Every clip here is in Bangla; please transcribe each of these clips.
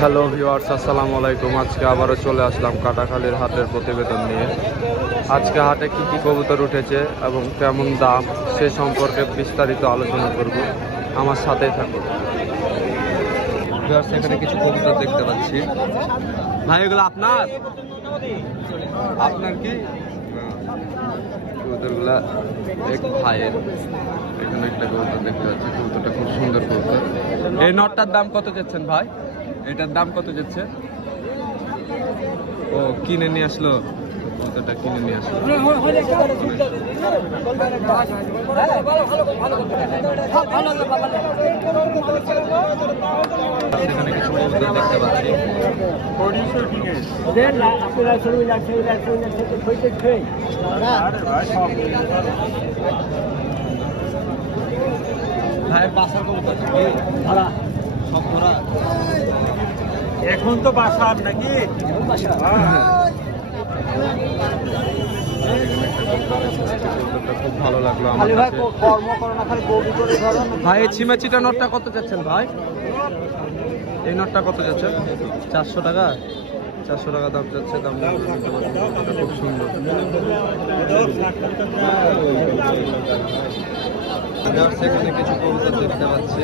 হ্যালো ভিউয়ার্স, আসসালামু আলাইকুম। আজকে আবারও চলে আসলাম কাটাখালীর হাটের প্রতিবেদন নিয়ে। আজকে হাটে কি কি কবুতর উঠেছে এবং কেমন দাম, সে সম্পর্কে বিস্তারিত আলোচনা করব। আমার সাথেই থাকুন। এখানে কিছু কবুতর দেখতে পাচ্ছি। ভাই, এগুলো আপনার? আপনার কি? কবুতরগুলা এক ভাইয়ের। এখানে একটা কবুতর দেখতে পাচ্ছি। কবুতরটা খুব সুন্দর কবুতর। এই নটটার দাম কত যাচ্ছেন ভাই? এটার দাম কত যাচ্ছে? ও কিনে নিয়ে আসলো। কবুতরটা কিনে নিয়ে আসলো। এখানে কিছু কবুতর দেখতে পাচ্ছি। ভাইয়ের বাসার কবুতর। ধরা এখন তো বাসার নাকি? খুব ভালো লাগল আমার ভাই এই চিমাচিটা নটটা কত যাচ্ছেন ভাই? এই নটটা কত যাচ্ছে? চারশো টাকা? চারশো টাকা দাম যাচ্ছে দাম খুব সুন্দর। কিছু দেখতে পাচ্ছি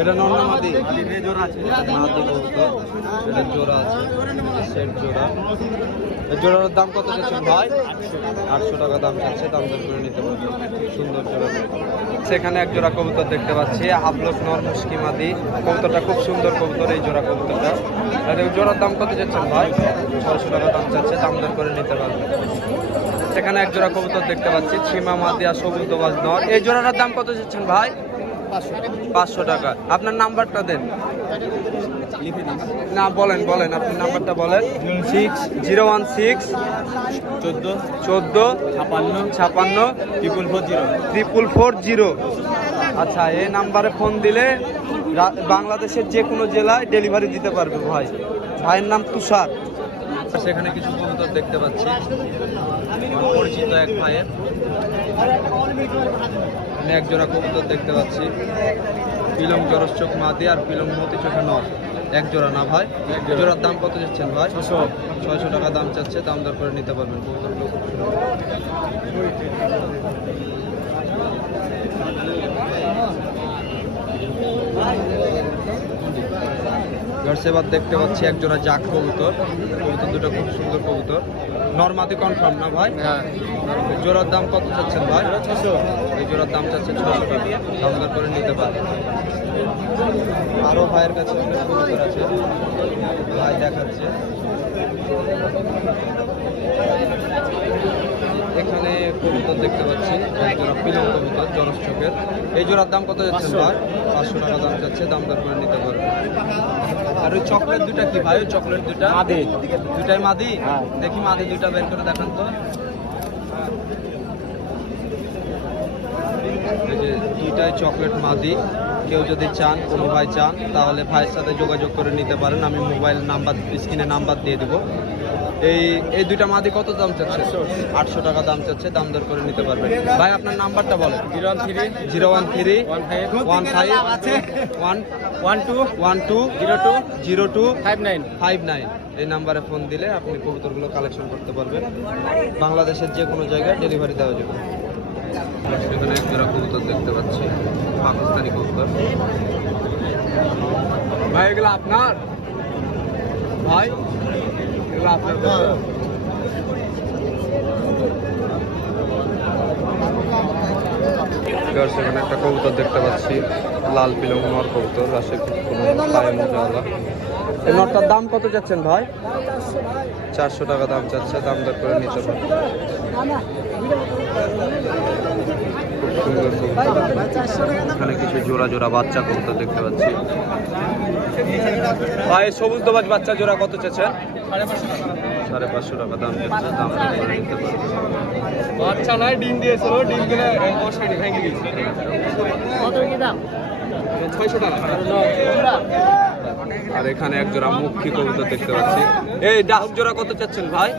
এটা জোড়া আছে। জোড়া আছে। সেট জোড়া। জোড়ার দাম কত যাচ্ছে ভাই? আটশো টাকা। দাম যাচ্ছে দাম দর করে নিতে পারবেন। সুন্দর জোড়া। সেখানে এক জোড়া কবুতর দেখতে পাচ্ছি। হাফলক নর মুশকি মাদি কবুতরটা খুব সুন্দর কবুতর এই জোড়া কবুতরটা। আর এই জোড়ার দাম কত যাচ্ছেন ভাই? ছয়শো টাকা দাম যাচ্ছে দাম দর করে নিতে পারবেন। সেখানে এক জোড়া কবুতর দেখতে পাচ্ছি ছিমা মাদি আর সবুজ দোবাজ নর। এই জোড়াটার দাম কত যাচ্ছেন ভাই? পাঁচশো টাকা। আপনার নাম্বারটা দেন। না বলেন বলেন আপনি নাম্বারটা বলেন। সিক্স জিরো ওয়ান সিক্স চোদ্দ। চোদ্দ ছাপান্ন। ছাপান্ন triple four zero. Triple four zero. আচ্ছা এই নাম্বারে ফোন দিলে বাংলাদেশের যে কোনো জেলায় ডেলিভারি দিতে পারবে ভাই। ভাইয়ের নাম তুষার। সেখানে কিছু কবুতর দেখতে পাচ্ছি। পরিচিত এক ভাইয়ের। এখানে এক জোড়া কবুতর দেখতে পাচ্ছি। পিলং জরস চোখ মাদি আর পিলং মতি চোখে নর এক জোড়া না ভাই? এক জোড়ার দাম কত যাচ্ছেন ভাই? ছশো। ছয়শো টাকা দাম চাচ্ছে দাম দর করে নিতে পারবেন। এবার দেখতে পাচ্ছি এক জোড়া জাক কবুতর। কবুতর দুটো খুব সুন্দর কবুতর। নর্মাতে কনফার্ম না ভাই? জোড়ার দাম কত চাচ্ছেন ভাই? ছশো। এই জোড়ার দাম চাচ্ছে ছশো টাকা। দাম দর করে নিতে পারবেন। আরও ভাইয়ের কাছে আছে। ভাই দেখাচ্ছে। এখানে কবুতর দেখতে পাচ্ছি। জোড়া পিলং কবুতর জরস চোখের এই জোড়ার দাম কত যাচ্ছে। ভাই? পাঁচশো টাকা দাম যাচ্ছে দাম দর করে নিতে পারবে আর ওই চকলেট দুটা কি ভাই? ওই চকলেট দুটা? মাদি। দুটাই মাদি? হ্যাঁ। দেখি মাদি দুটা বের করে দেখান তো। এই যে দুইটাই চকলেট মাদি। কেউ যদি চান কোনো ভাই চান তাহলে ভাইয়ের সাথে যোগাযোগ করে নিতে পারেন। আমি মোবাইল নাম্বার স্ক্রিনে নাম্বার দিয়ে দেবো। এই এই দুইটা মাদি কত দাম চাচ্ছে? আটশো টাকা দাম চাচ্ছে দাম দর করে নিতে পারবেন। ভাই আপনার নাম্বারটা বলেন। Zero one three. Zero one three one five. One five আছে one one two. One two zero two. Zero two five nine. Five nine. এই নাম্বারে ফোন দিলে আপনি কবুতরগুলো কালেকশন করতে পারবেন। বাংলাদেশের যে কোনো জায়গায় ডেলিভারি দেওয়া যাবে। সেখানে এক জোড়া কবুতর দেখতে পাচ্ছি? পাকিস্তানি কবুতর ভাই এগুলো আপনার? ভাই এগুলো আপনার সেখানে একটা কবুতর দেখতে পাচ্ছি। লাল পিলং নর কবুতর রাশে কোনো পায়ে মোজাওয়ালা এই নটটার দাম কত যাচ্ছেন ভাই? চারশো টাকা দাম চাচ্ছে দাম দর করে নিতে কবুতর এখানে কিছু জোড়া জোড়া বাচ্চা কবুতর দেখতে পাচ্ছি। ভাই সবুজ দোবাজ বাচ্চা জোড়া কত চাচ্ছে সাড়ে পাঁচশো টাকা দাম দাম বাচ্চা নাই ডিম দিয়েছিল ডিম দিলে ভেঙে গেছে। কত কি দাম? ছয়শো টাকা। আর এখানে এক জোড়া মুখী কবুতর দেখতে পাচ্ছি। এই ডাক জোড়া কত চাচ্ছেন ভাই?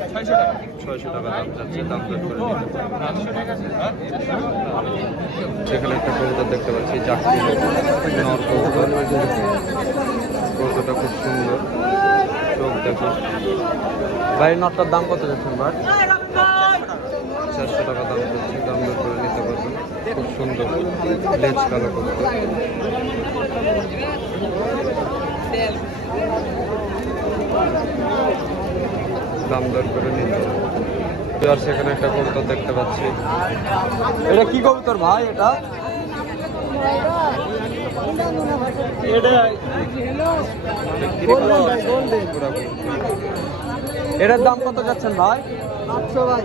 ছয়শো টাকা দাম চাচ্ছে, দাম। সেখানে একটা কবুতর দেখতে পাচ্ছি জাকি নর কবুতর। কবুতরটা খুব সুন্দর। চোখ দেখুন ভাই নটটার দাম কত যাচ্ছেন ভাই? চারশো টাকা দাম যাচ্ছে দাম দর করে নিতে পারবেন। খুব সুন্দর। লেজ কালো কবুতর। দাম দর করে নিতে আর সেখানে একটা কবুতর দেখতে পাচ্ছি। এটা কি কবুতর ভাই এটা? এটার দাম কত যাচ্ছেন ভাই? আটশো ভাই।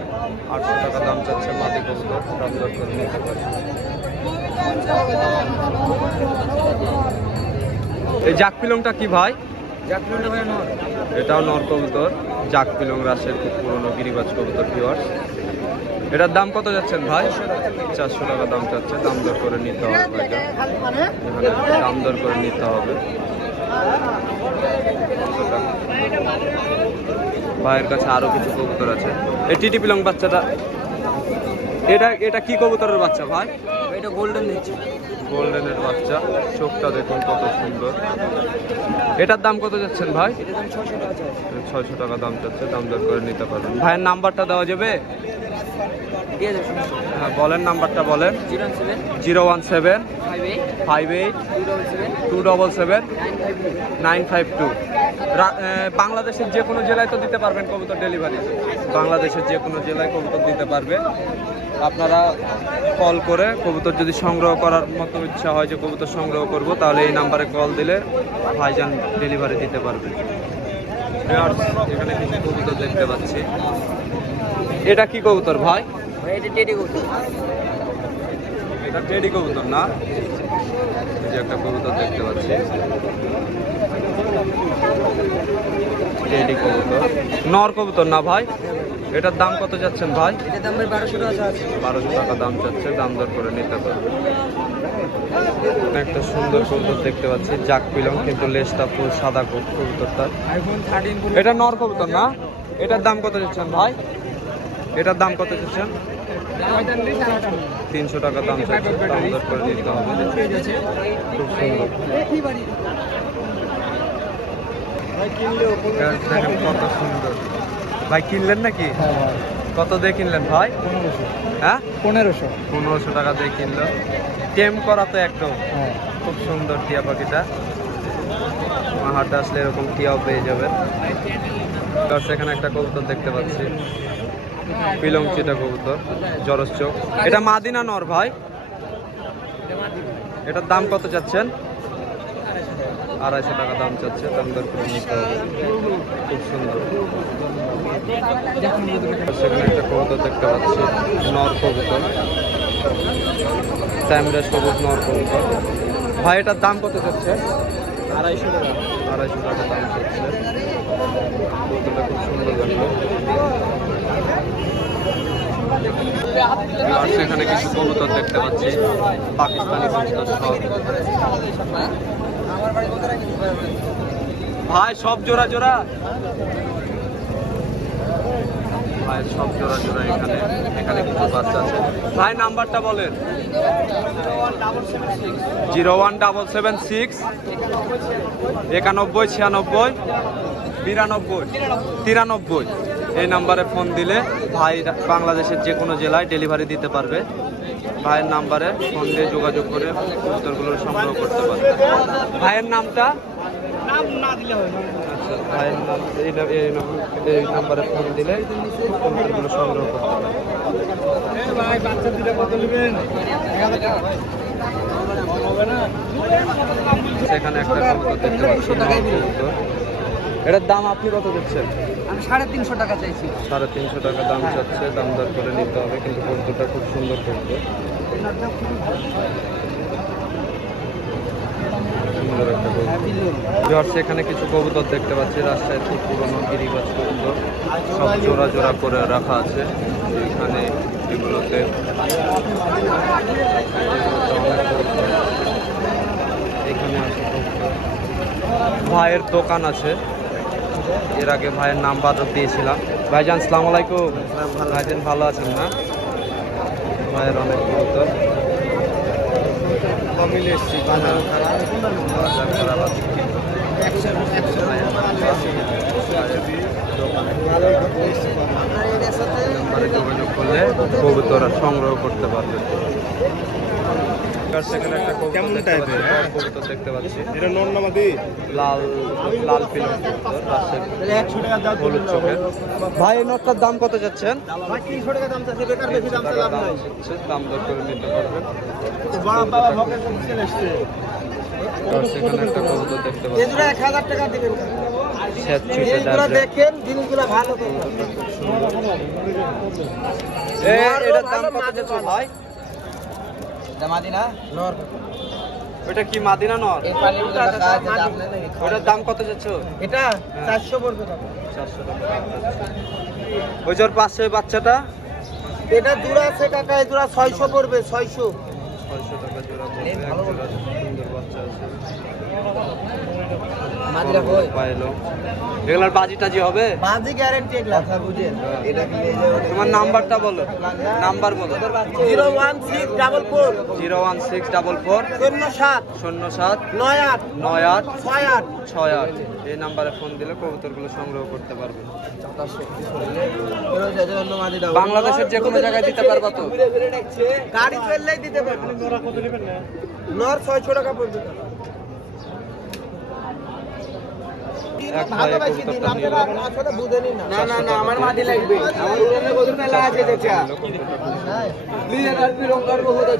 আটশো টাকা দাম চাচ্ছে মাটি কবুতর। দাম দর করে নিতে পারি এই জাক পিলংটা কি ভাই? এটাও নর কবুতর। জাক পিলং রাসের খুব পুরনো গিরিবাজ কবুতর ভিওয়ার্স এটার দাম কত যাচ্ছেন ভাই? চারশো টাকা দাম চাচ্ছে। দাম দর করে নিতে হবে এখানে দাম দর করে নিতে হবে। ভাইয়ের কাছে আরও কিছু কবুতর আছে। এই টিটি পিলং বাচ্চাটা এটা এটা কি কবুতরের বাচ্চা ভাই? এটা গোল্ডেন নিচ্ছে গোল্ডেনের বাচ্চা চোখটা দেখুন কত সুন্দর। এটার দাম কত যাচ্ছেন ভাই? ছয়শো টাকা দাম চাচ্ছে দাম দর করে নিতে পারবেন। ভাইয়ের নাম্বারটা দেওয়া যাবে? হ্যাঁ বলেন নাম্বারটা বলেন। Zero one seven. Five eight. Two double seven. Nine five two. বাংলাদেশের যে কোনো জেলায় তো দিতে পারবেন কবুতর ডেলিভারি। বাংলাদেশের যে কোনো জেলায় কবুতর দিতে পারবে। আপনারা কল করে কবুতর যদি সংগ্রহ করার মতো ইচ্ছা হয় যে কবুতর সংগ্রহ করব তাহলে এই নাম্বারে কল দিলে ভাইজান ডেলিভারি দিতে পারবে। এখানে কিছু কবুতর দেখতে পাচ্ছি। এটা কি কবুতর ভাই? এটা টেডি করতে এটা টেডি কবুতর না? যে একটা কবুতর দেখতে পাচ্ছি। টেডি কবুতর। নর কবুতর না ভাই? এটার দাম কত যাচ্ছেন ভাই? বারোশো টাকা দাম যাচ্ছে দাম দর করে নিতে পারবে একটা সুন্দর কবুতর দেখতে পাচ্ছি জাক পিলং কিন্তু লেজটা পুরো সাদা কব- কবুতরটা এটা নর কবুতর না? এটার দাম কত যাচ্ছেন ভাই? এটার দাম কত আটান্ন তিনশো টাকা দাম চাচ্ছে দাম দর করে দিতে হবে। খুব সুন্দর। কত সুন্দর। ভাই কিনলেন নাকি? কত দিয়ে কিনলেন ভাই? পনেরোশো। হ্যাঁ? পনেরোশো। পনেরোশো টাকা দিয়ে কিনলো। টেম করা তো একদম। হ্যাঁ। খুব সুন্দর টিয়া পাখিটা। হাটে আসলে এরকম টিয়াও পেয়ে যাবেন। তার সেখানে একটা কবুতর দেখতে পাচ্ছি। পিলংচিটা কবুতর জরস চোখ। এটা মাদিনা নর ভাই। এটার দাম কত চাচ্ছেন? আড়াইশো টাকা দাম চাচ্ছে দাম দর করে নিতে হবে। খুব সুন্দর। সেখানে একটা কবুতর দেখতে পাচ্ছি নর কবুতর। ট্যামরা সবুজ নর কবুতর। ভাই এটার দাম কত চাচ্ছে? আড়াইশো টাকা। আড়াইশো টাকা দাম চাচ্ছে। কবুতরটা খুব সুন্দর লাগল। আর সেখানে কিছু কবুতর দেখতে পাচ্ছি। পাকিস্তানি ভাই, সব জোড়া জোড়া। ভাই, সব জোড়া জোড়া এখানে। এখানে কিছু বাচ্চা আছে। ভাই, নাম্বারটা বলেন। Zero one double seven six. একানব্বই, ছিয়ানব্বই, বিরানব্বই, তিরানব্বই। এই নাম্বারে ফোন দিলে ভাই বাংলাদেশের যে কোনো জেলায় ডেলিভারি দিতে পারবে। ভাইয়ের নাম্বারে ফোন দিয়ে যোগাযোগ করে উত্তরগুলো সংগ্রহ করতে পারবে। ভাইয়ের নামটা? ভাইয়ের নাম এই এই নাম্বারে ফোন দিলে উত্তরগুলো সংগ্রহ করতে পারবে। একটা দেখতে পাচ্ছি। এটার দাম আপনি কত দিচ্ছেন? আমি সাড়ে তিনশো টাকা চাইছি। সাড়ে তিনশো টাকা দাম চাচ্ছে দাম দর করে নিতে হবে কিন্তু খুব সুন্দর কবুতর সুন্দর একটা কবুতর জ্বর কিছু কবুতর দেখতে পাচ্ছি রাস্তায় খুব পুরনো গিরিবাজ কবুতর। সব জোড়া জোড়া করে রাখা আছে। এখানে এগুলোতে এখানে আছে ভাইয়ের দোকান আছে। এর আগে ভাইয়ের নাম্বার দিয়েছিলাম। ভাইজান সালাম আলাইকুম। ভাইজান ভালো আছেন না? ভাইয়ের অনেক খারাপ। আছে। নাম্বারে যোগাযোগ করলে কবুতর সংগ্রহ করতে পারবেন সেখানে একটা কেমন দেখতে type এর? পাচ্ছি, কবুতর দেখতে পাচ্ছি। এটা নন নামাদি লাল লাল পিলন হলুদ চোখের। ভাই এই নটটার দাম কত যাচ্ছেন? দাম দর করে নিতে পারবেন। সেখানে একটা কবুতর দেখতে পাচ্ছি। এক হাজার টাকা দিবেন। স্যাপ চুটে এইগুলো ডাবলে। দেখেন জিনিসগুলো ভালো এটার দাম কত যাচ্ছে ভাই? মাদিনা নর ওটা কি মাদিনা নর? এই পানির ওটার দাম কত যাচ্ছে? এটা চারশো পড়বে দাম। চারশো টাকা ওই যার পাশে বাচ্চাটা? এটা জোড়া আছে কাকা এই জোড়া ছয়শো পড়বে ছয়শো। ছয়শো টাকা জোড়া পড়বে, ভালো বাচ্চা আছে। পাইলো এগুলার বাজি টাজি হবে? বাজি গ্যারেন্টি এগুলা। কথা বুঝেন এটা কি তোমার নাম্বারটা বলো। নাম্বার বলো। Zero one six double four. Zero one six double four. শূন্য সাত। শূন্য সাত। নয় আট। নয় আট। ছয় আট। ছয় আট। এই নাম্বারে ফোন দিলে কবুতরগুলো সংগ্রহ করতে পারবে। বাংলাদেশের যে কোনো জায়গায় দিতে পারবা তো? গাড়ি চললেই দিতে পারবে। নর ছয়শো টাকা পড়বে এক ভাই কবুতরটা নিল না না না আমার মাটি লাগবে। আমার উড়ানে কত মেলা আছে দেখা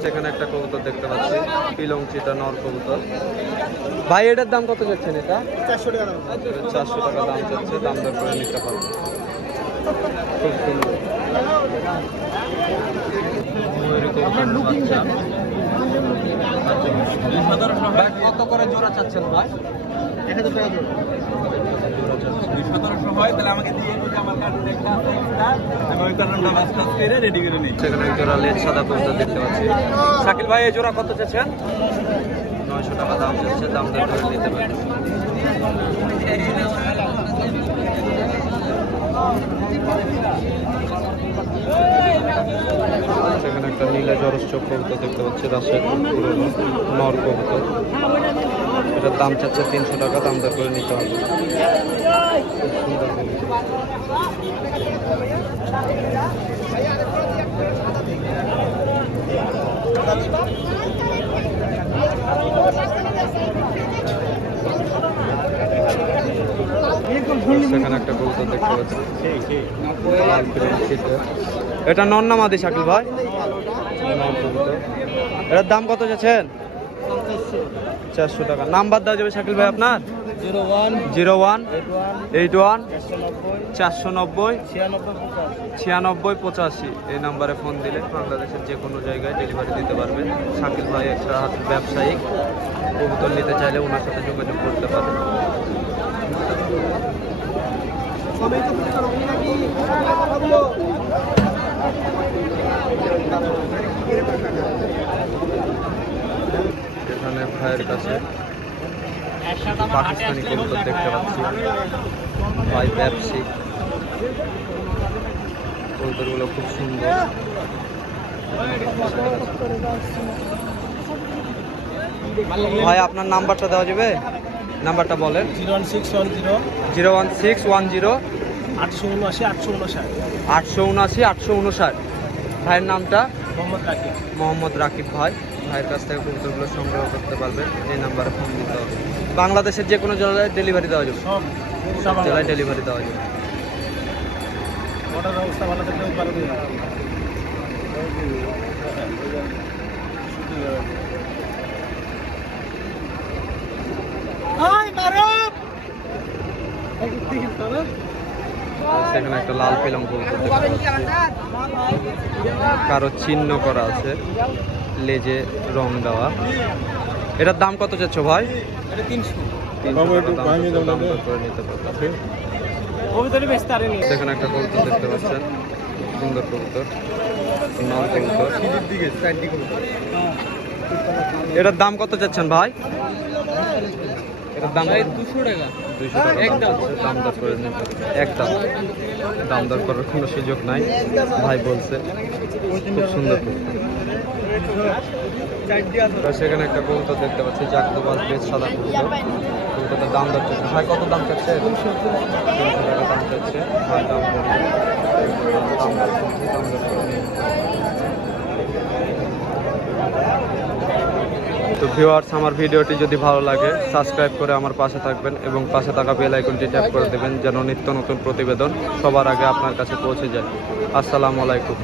সেখানে একটা কবুতর দেখতে পাচ্ছি পিলং চিতা নর কবুতর। ভাই এটার দাম কত যাচ্ছেন এটা? চারশো টাকা চারশো টাকা দাম যাচ্ছে দাম দর করে নিতে পারব। খুব সুন্দর। কত করে জোড়া চাচ্ছেন ভাই? শাকিল ভাই এই জোড়া কত চাচ্ছেন নয়শো টাকা দাম যাচ্ছে দাম দর নিতে সেখানে একটা নীলা জরস চক্র দেখতে পাচ্ছি রাজশাহী নর কবুতর। এটার দাম চাচ্ছে তিনশো টাকা দাম দর করে নিতে হবে। সেখানে একটা কবুতর দেখতে পাচ্ছি। এটা নন না মাদি শাকিল ভাই। এটার দাম কত যাচ্ছেন চারশো টাকা। নাম্বার দেওয়া যাবে শাকিল ভাই আপনার? Zero one zero one eight one চারশো নব্বই ছিয়ানব্বই পঁচাশি। এই নাম্বারে ফোন দিলে বাংলাদেশের যে কোনো জায়গায় ডেলিভারি দিতে পারবেন। শাকিল ভাই একটা ব্যবসায়িক কবুতর নিতে চাইলে ওনার সাথে যোগাযোগ করতে পারেন। এখানে ভাইয়ের কাছে। পাকিস্তানি কবুতর দেখতে পাচ্ছি। ভাই ব্যবসায়িক কবুতরগুলো খুব সুন্দর। ভাই আপনার নাম্বারটা দেওয়া যাবে? নাম্বারটা বলেন। Zero one six one zero. Zero one six one zero. আটশো উনআশি আটশো উনষাট। আটশো উনআশি আটশো উনষাট। ভাইয়ের নামটা? মোহাম্মদ রাকিব। মোহাম্মদ রাকিব ভাই। ভাইয়ের কাছ থেকে কবুতরগুলো সংগ্রহ করতে পারবেন এই নাম্বারে ফোন দিতে হবে। বাংলাদেশের যে কোনো জেলায় ডেলিভারি দেওয়া যাবে। সব সব জেলায় ডেলিভারি দেওয়া যাবে। সেখানে একটা লাল পেলাম কারও চিহ্ন করা আছে। লেজে রং দেওয়া। এটার দাম কত চাচ্ছ ভাই? সেখানে একটা কবুতর দেখতে পাচ্ছেন। সুন্দর কবুতর। নর কবুতর। এটার দাম কত চাচ্ছেন ভাই? এটার দাম দুশো টাকা। দর করে একদম। দাম দর করার কোনো সুযোগ নাই। ভাই বলছে খুব সুন্দর। সেখানে একটা কবুতর দেখতে পাচ্ছি, জাকদোবাল বেশ সাদা কবুতর। কবুতরটার দাম চাচ্ছে ভাই কত দাম চাচ্ছে? দাম চাচ্ছে তো ভিউয়ার্স আমার ভিডিওটি যদি ভালো লাগে সাবস্ক্রাইব করে আমার পাশে থাকবেন এবং পাশে থাকা বেল আইকনটি ট্যাপ করে দেবেন যেন নিত্য নতুন প্রতিবেদন সবার আগে আপনার কাছে পৌঁছে যায়। আসসালামু আলাইকুম।